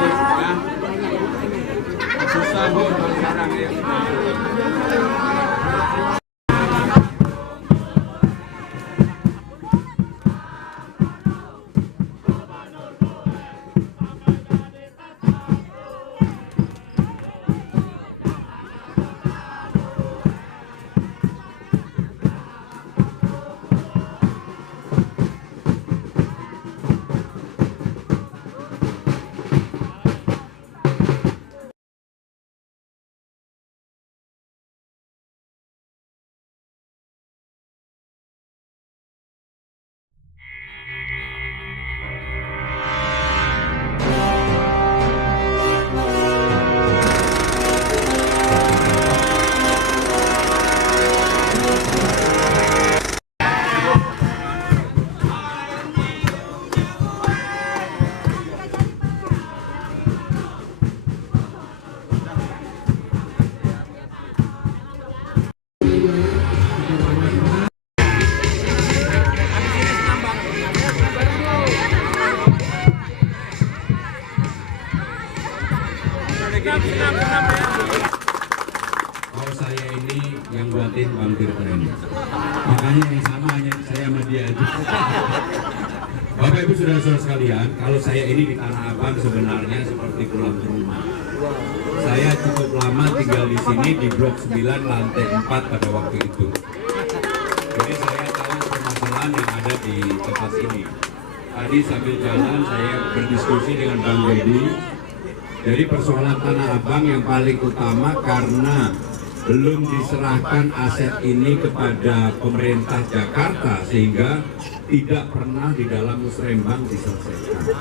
Ya. Susah bu sekarang ya. Kalau saya ini yang buatin vampir keren. Makanya yang sama hanya saya sama dia aja. Bapak Ibu saudara-saudara sekalian, kalau saya ini di Tanah Abang sebenarnya seperti pulang ke rumah. Saya cukup lama tinggal di sini di Blok 9 lantai 4 pada waktu itu. Jadi saya tahu permasalahan yang ada di tempat ini. Tadi sambil jalan saya berdiskusi dengan Bang Dedi. Jadi persoalan Tanah Abang yang paling utama karena belum diserahkan aset ini kepada pemerintah Jakarta sehingga tidak pernah di dalam musrembang diselesaikan.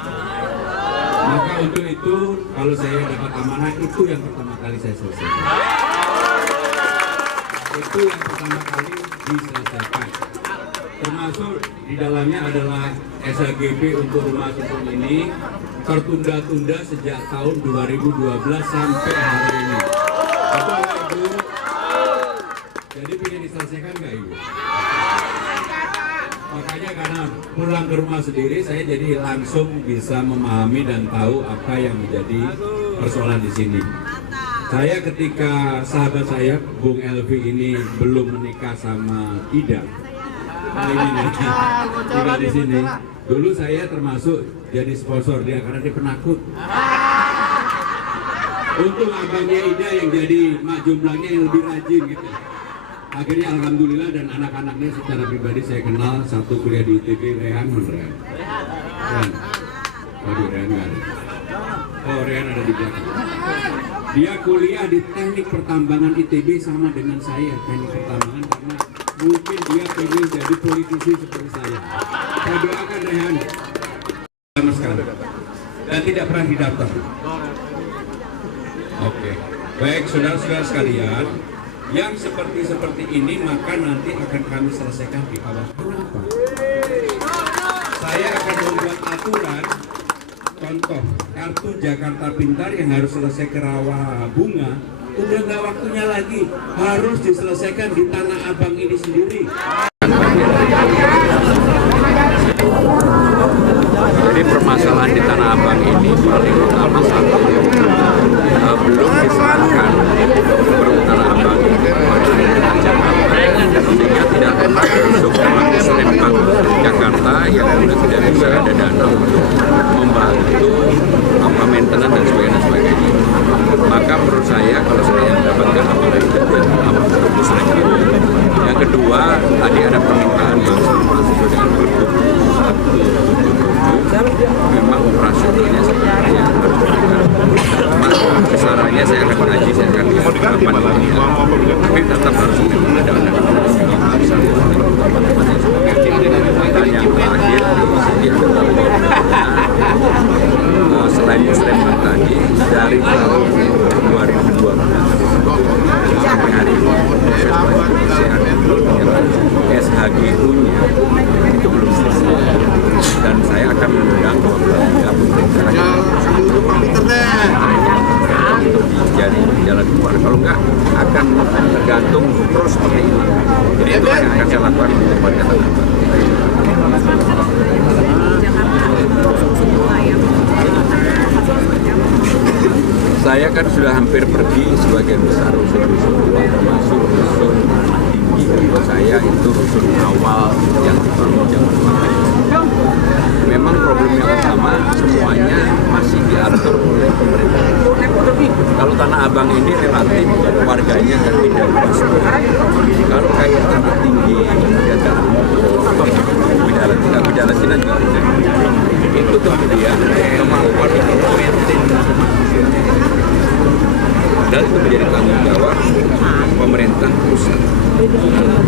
Maka untuk itu kalau saya dapat amanah itu yang pertama kali saya selesaikan. Itu yang pertama kali diselesaikan. Termasuk di dalamnya adalah SHGB untuk rumah susun ini tertunda-tunda sejak tahun 2012 sampai hari ini. Betul nggak Ibu? Jadi ingin diselesaikan nggak Ibu? Makanya karena pulang ke rumah sendiri saya jadi langsung bisa memahami dan tahu apa yang menjadi persoalan di sini. Saya ketika sahabat saya Bung Elvi ini belum menikah sama Ida, ini tinggal di sini. Dulu saya termasuk jadi sponsor dia karena dia penakut. Untung abangnya Ida yang jadi mak jumlahnya yang lebih rajin gitu. Akhirnya alhamdulillah dan anak-anaknya secara pribadi saya kenal, satu kuliah di ITB, Rehan. Waduh, Rehan nggak ada. Oh, Rehan ada di belakang. Dia kuliah di teknik pertambangan ITB sama dengan saya, teknik pertambangan, karena mungkin dia pengen jadi politisi seperti saya. Saya doakan Rehan sama sekali dan tidak pernah didaftar. Oke, baik saudara-saudara sekalian, yang seperti ini maka nanti akan kami selesaikan di awal. Kenapa? Saya akan membuat aturan, contoh kartu Jakarta Pintar yang harus selesai ke Rawa Bunga, udah nggak waktunya lagi, harus diselesaikan di Tanah Abang ini sendiri. Jadi permasalahan di Tanah Abang ini paling utama satu, belum diserahkan Tanah Abang kepada Jakarta sehingga tidak pernah masuk dalam musrembang Jakarta yang sudah tidak bisa ada dana untuk membantu maintenance dan sebagainya. Maka menurut saya kalau saya mendapatkan amanah itu untuk musrembang. Yang kedua tadi ada permintaan mahasiswa dengan pergub 177 memang operasionalnya sebenarnya harus diberikan. Besarannya saya akan kaji, saya akan lihat kapan ini, tapi tetap harus ada dan yang terakhir dia tetap selain musrembang tadi dari tahun 2012 sampai hari ini proses penelitian SHGU-nya itu belum selesai dan saya akan mengundang untuk jadi jalan keluar. Kalau enggak akan tergantung terus seperti ini. Jadi itu yang akan saya lakukan untuk warga Tanah Abang. Saya kan sudah hampir pergi sebagian besar rusun-rusun tua, termasuk rusun Tanah Tinggi. Menurut saya itu rusun awal yang dibangun zaman Pak. Memang problem yang utama semuanya masih diatur oleh pemerintah. Kalau Tanah Abang ini relatif warganya kan tidak luas. Kalau kayak Tanah Tinggi, ya Tanah Bidara Cina juga ada. Itu kemudian kemampuan maintain dan itu menjadi tanggung jawab pemerintah pusat.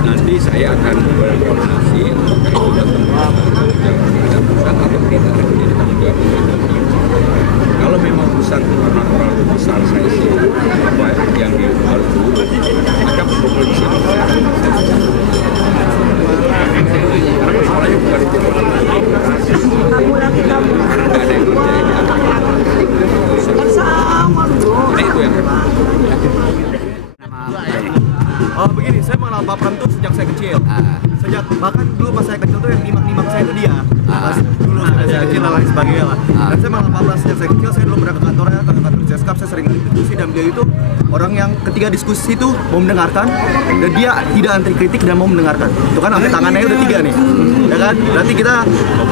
Nanti saya akan berkoordinasi apakah itu tanggung jawab pemerintah pusat atau tidak akan menjadi tanggung jawab pemerintah. Kalau memang pusat karena terlalu besar saya sih apa yang harus dulu maka provinsi karena persoalannya bukan di Timur Tengah, nggak ada yang kerja ini jadi itu yang begini, saya mengenal Pak Pram tuh sejak saya kecil. Sejak bahkan dulu pas saya kecil tuh yang nimak saya itu dia. Pas dulu saya kecil dan lain sebagainya lah. Dan saya mengenal Pak Pram sejak saya kecil. Saya dulu pernah ke kantornya, ke kantor Seskap, saya sering diskusi dan beliau itu orang yang ketika diskusi itu mau mendengarkan dan dia tidak anti kritik dan mau mendengarkan. Itu kan angkat tangannya udah 3 nih. Ya kan? Berarti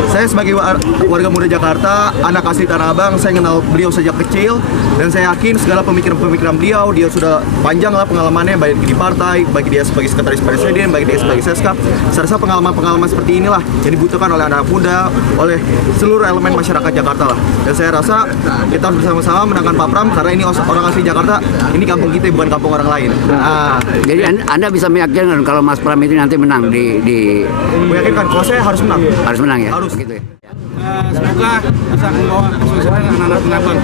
saya sebagai warga muda Jakarta, anak asli Tanah Abang, saya kenal beliau sejak kecil dan saya yakin segala pemikiran-pemikiran beliau, dia sudah panjang lah pengalamannya baik di partai, baik dia sebagai sekretaris presiden, baik dia sebagai Seskap. Saya rasa pengalaman-pengalaman seperti inilah yang dibutuhkan oleh anak muda, oleh seluruh elemen masyarakat Jakarta lah. Dan saya rasa kita harus bersama-sama menangkan Pak Pram karena ini orang asli Jakarta, ini kampung kita bukan kampung orang lain. Jadi Anda bisa meyakinkan kalau Mas Pram itu nanti menang di meyakinkan kalau saya harus menang. harus menang ya? Harus. Begitu ya. Semoga bisa membawa kesuksesan anak-anak Tanah Abang.